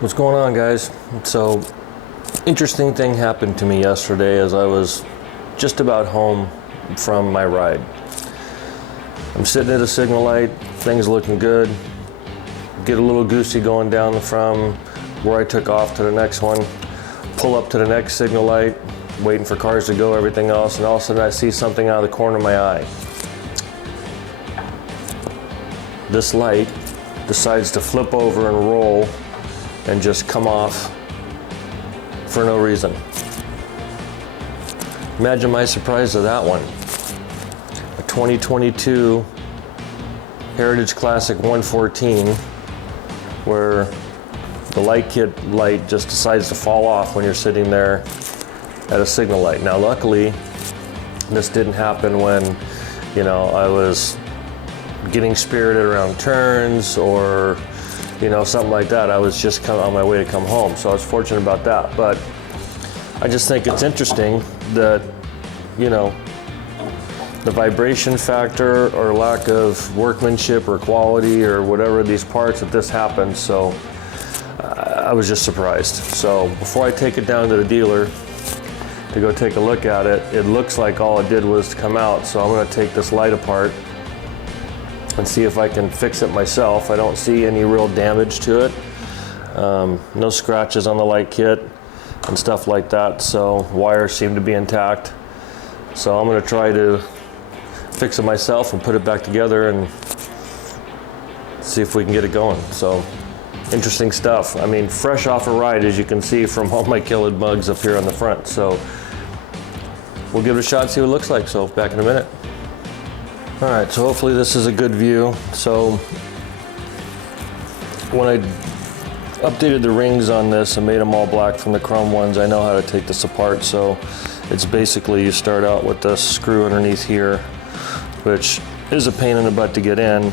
What's going on, guys? So, interesting thing happened to me yesterday as I was just about home from my ride. I'm sitting at a signal light, things looking good, get a little goosey going down from where I took off to the next one, pull up to the next signal light, waiting for cars to go, everything else, and all of a sudden I see something out of the corner of my eye. This light decides to flip over and roll and just come off for no reason. Imagine my surprise to that one. A 2022 Heritage Classic 114 where the light kit light just decides to fall off when you're sitting there at a signal light. Now luckily this didn't happen when, I was getting spirited around turns or something like that. I was just on my way to come home, so I was fortunate about that. But I just think it's interesting that, the vibration factor or lack of workmanship or quality or whatever these parts that this happened. So I was just surprised. So before I take it down to the dealer to go take a look at it, it looks like all it did was come out. So I'm going to take this light apart and see if I can fix it myself. I don't see any real damage to it. No scratches on the light kit and stuff like that, so wires seem to be intact. So I'm gonna try to fix it myself and put it back together and see if we can get it going. So interesting stuff. I mean, fresh off a ride, as you can see from all my killing bugs up here on the front. So we'll give it a shot and see what it looks like. So back in a minute. All right, so hopefully this is a good view. So when I updated the rings on this and made them all black from the chrome ones, I know how to take this apart. So it's basically you start out with the screw underneath here, which is a pain in the butt to get in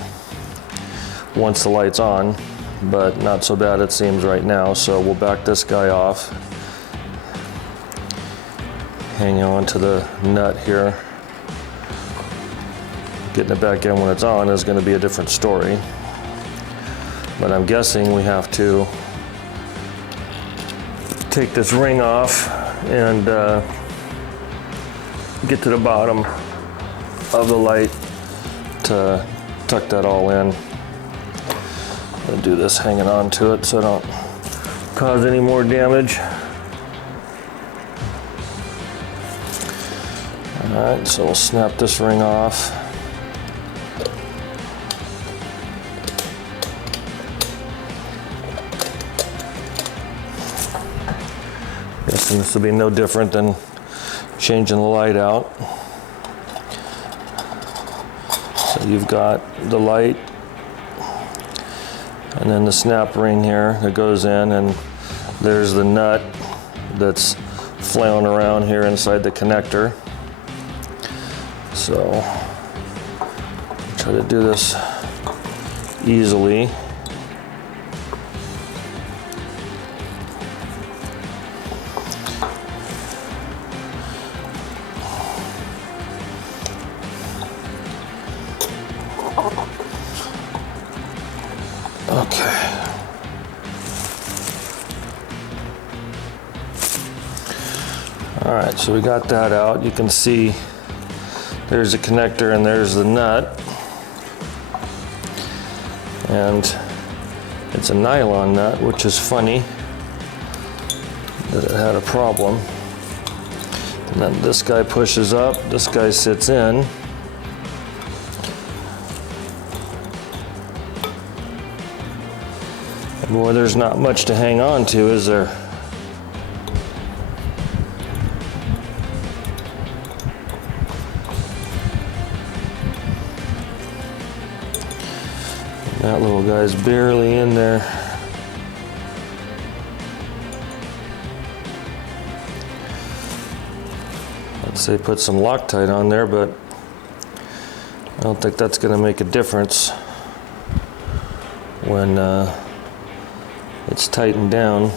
once the light's on, but not so bad it seems right now. So we'll back this guy off, hang on to the nut here. Getting it back in when it's on is going to be a different story. But I'm guessing we have to take this ring off and get to the bottom of the light to tuck that all in. I'm going to do this hanging on to it so I don't cause any more damage. Alright, so we'll snap this ring off. Guessing this will be no different than changing the light out. So you've got the light and then the snap ring here that goes in, and there's the nut that's flailing around here inside the connector. So try to do this easily. Okay. All right, so we got that out. You can see there's a connector and there's the nut. And it's a nylon nut, which is funny that it had a problem. And then this guy pushes up, this guy sits in. Boy, there's not much to hang on to, is there? That little guy's barely in there. I'd say put some Loctite on there, but I don't think that's going to make a difference when it's tightened down.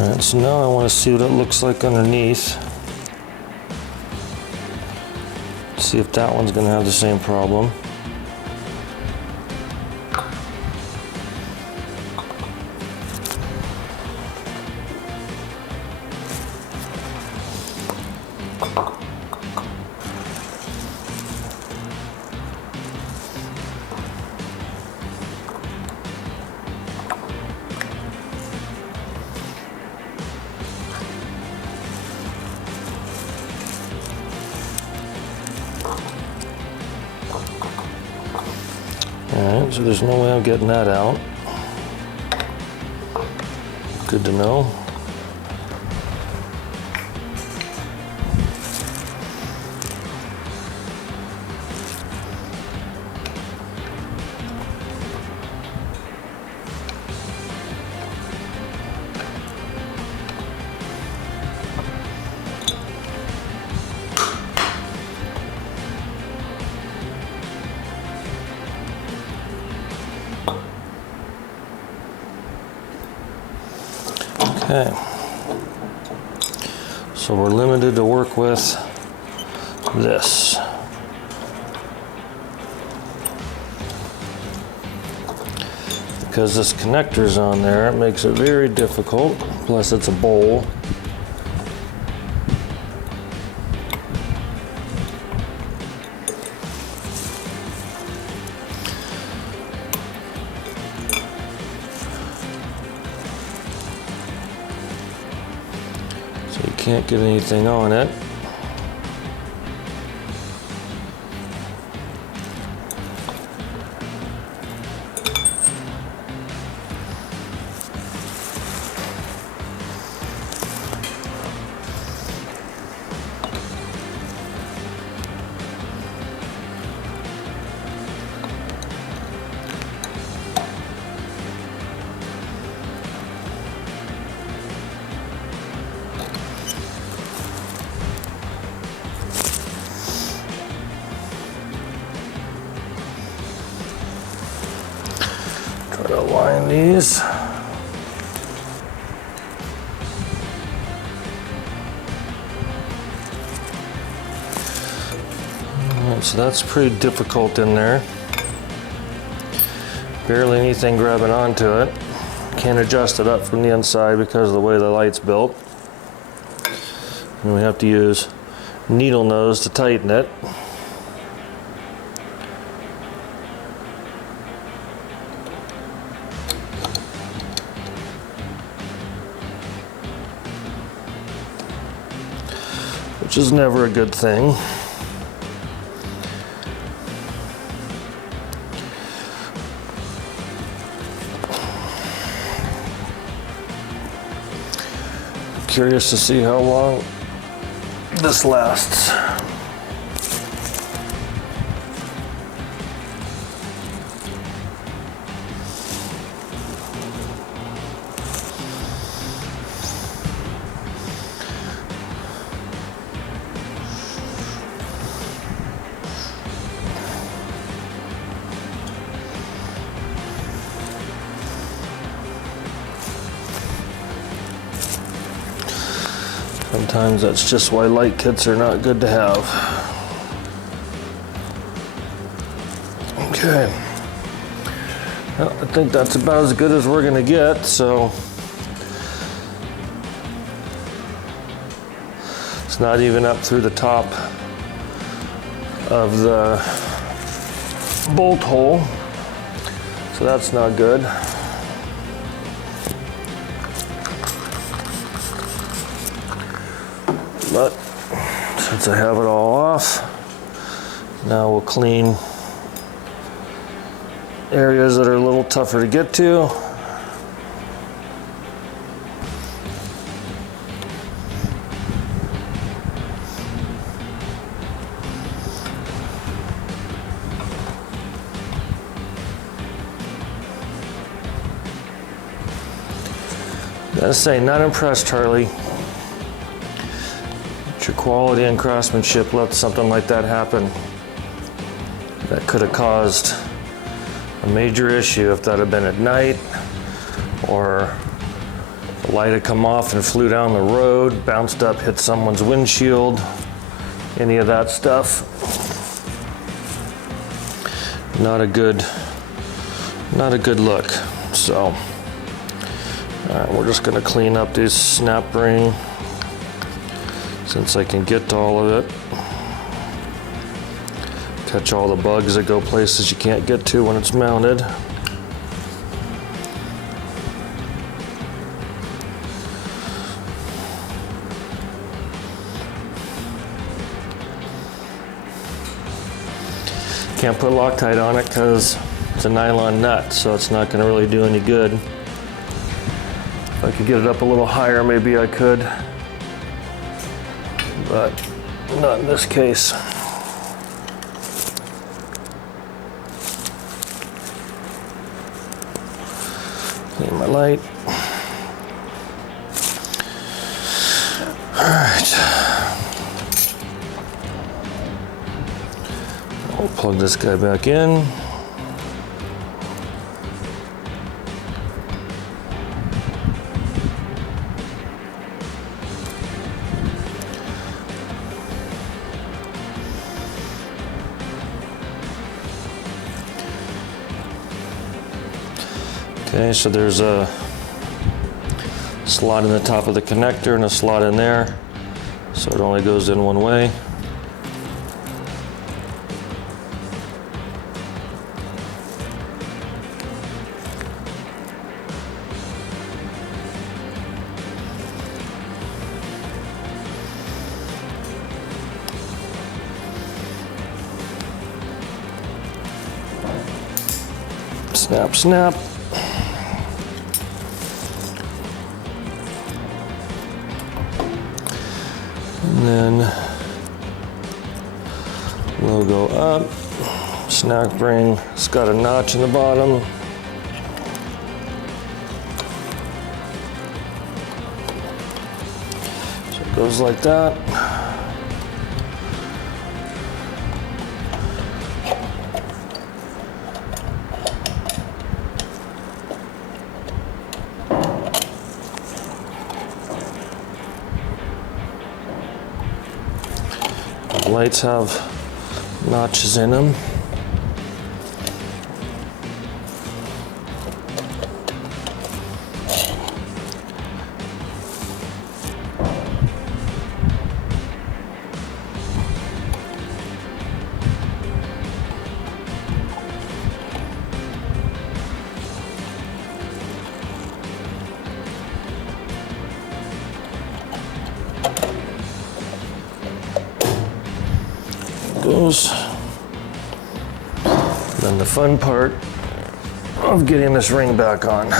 Alright, so now I want to see what it looks like underneath. See if that one's going to have the same problem. Alright, so there's no way I'm getting that out. Good to know. Okay, so we're limited to work with this. Because this connector's on there, it makes it very difficult, plus it's a bowl. Can't get anything on it. Try to align these. Alright, so that's pretty difficult in there. Barely anything grabbing onto it. Can't adjust it up from the inside because of the way the light's built. And we have to use needle nose to tighten it. Which is never a good thing. Curious to see how long this lasts. Sometimes that's just why light kits are not good to have. Okay. Well, I think that's about as good as we're gonna get, so it's not even up through the top of the bolt hole, so that's not good. But since I have it all off, now we'll clean areas that are a little tougher to get to. Gotta say, not impressed, Harley. Your quality and craftsmanship let something like that happen. That could have caused a major issue if that had been at night or The light had come off and flew down the road, bounced up, hit someone's windshield, any of that stuff. Not a good look. So, we're just gonna clean up this snap ring since I can get to all of it. Catch all the bugs that go places you can't get to when it's mounted. Can't put Loctite on it because it's a nylon nut, so it's not going to really do any good. If I could get it up a little higher, maybe I could, but not in this case. Clean my light. All right. I'll plug this guy back in. Okay, so there's a slot in the top of the connector and a slot in there, so it only goes in one way. Snap, snap. And then logo up, snack ring, it's got a notch in the bottom. So it goes like that. Lights have notches in them. Goes. Then the fun part of getting this ring back on.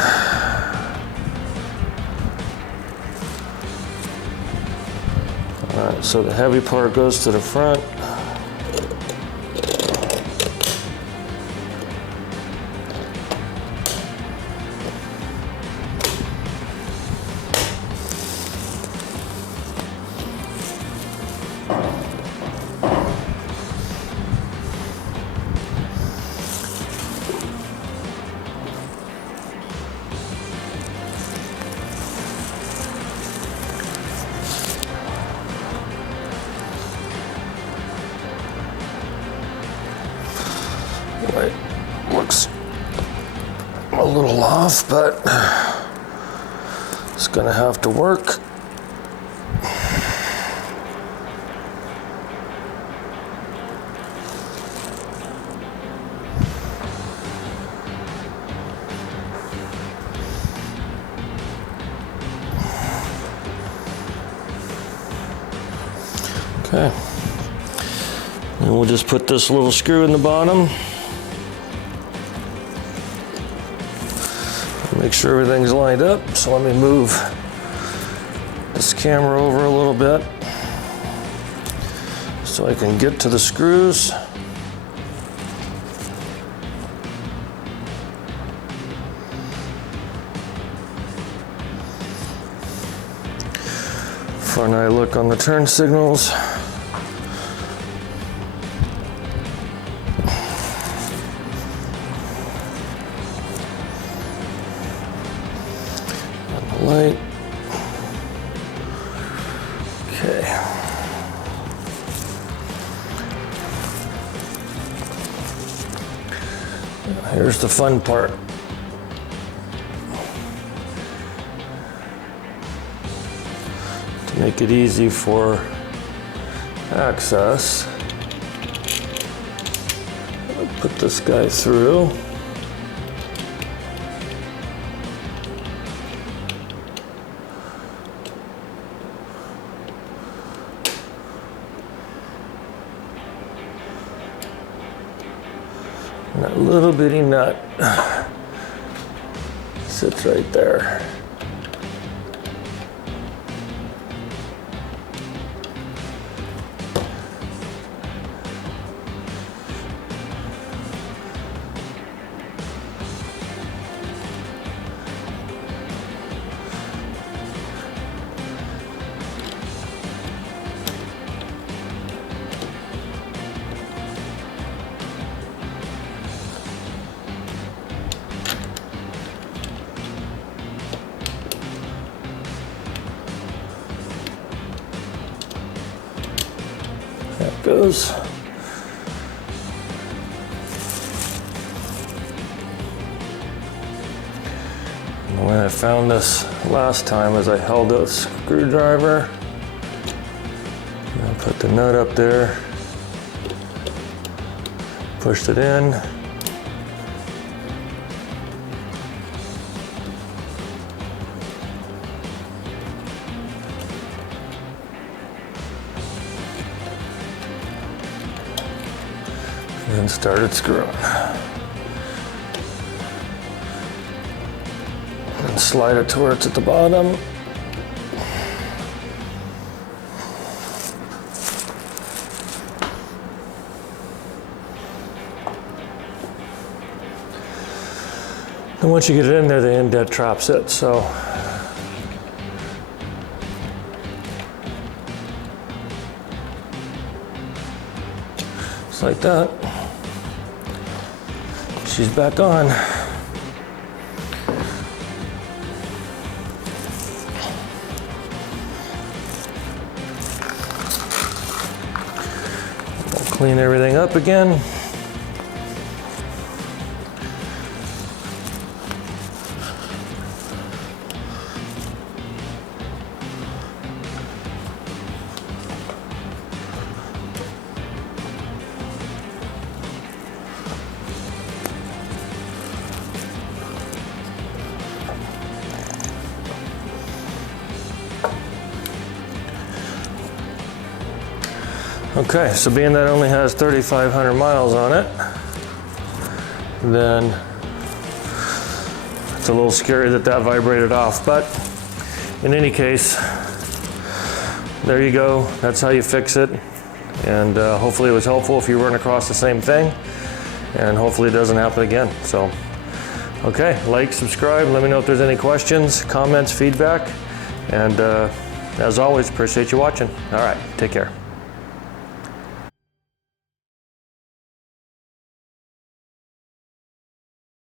Alright, so the heavy part goes to the front. Right, looks a little off, but it's gonna have to work. Okay, and we'll just put this little screw in the bottom. Make sure everything's lined up. So let me move this camera over a little bit so I can get to the screws. Front eye look on the turn signals. Light. Here's the fun part. To make it easy for access, I'll put this guy through. And that little bitty nut sits right there. That goes. And the way I found this last time is I held a screwdriver. I put the nut up there, pushed it in. And started screwing. And slide it to where it's at the bottom. And once you get it in there, the indent traps it, so. Just like that. She's back on. We'll clean everything up again. Okay, so being that it only has 3,500 miles on it, then it's a little scary that that vibrated off. But in any case, there you go. That's how you fix it. And hopefully it was helpful if you run across the same thing. And hopefully it doesn't happen again. So, okay, like, subscribe. Let me know if there's any questions, comments, feedback. And as always, appreciate you watching. All right, take care.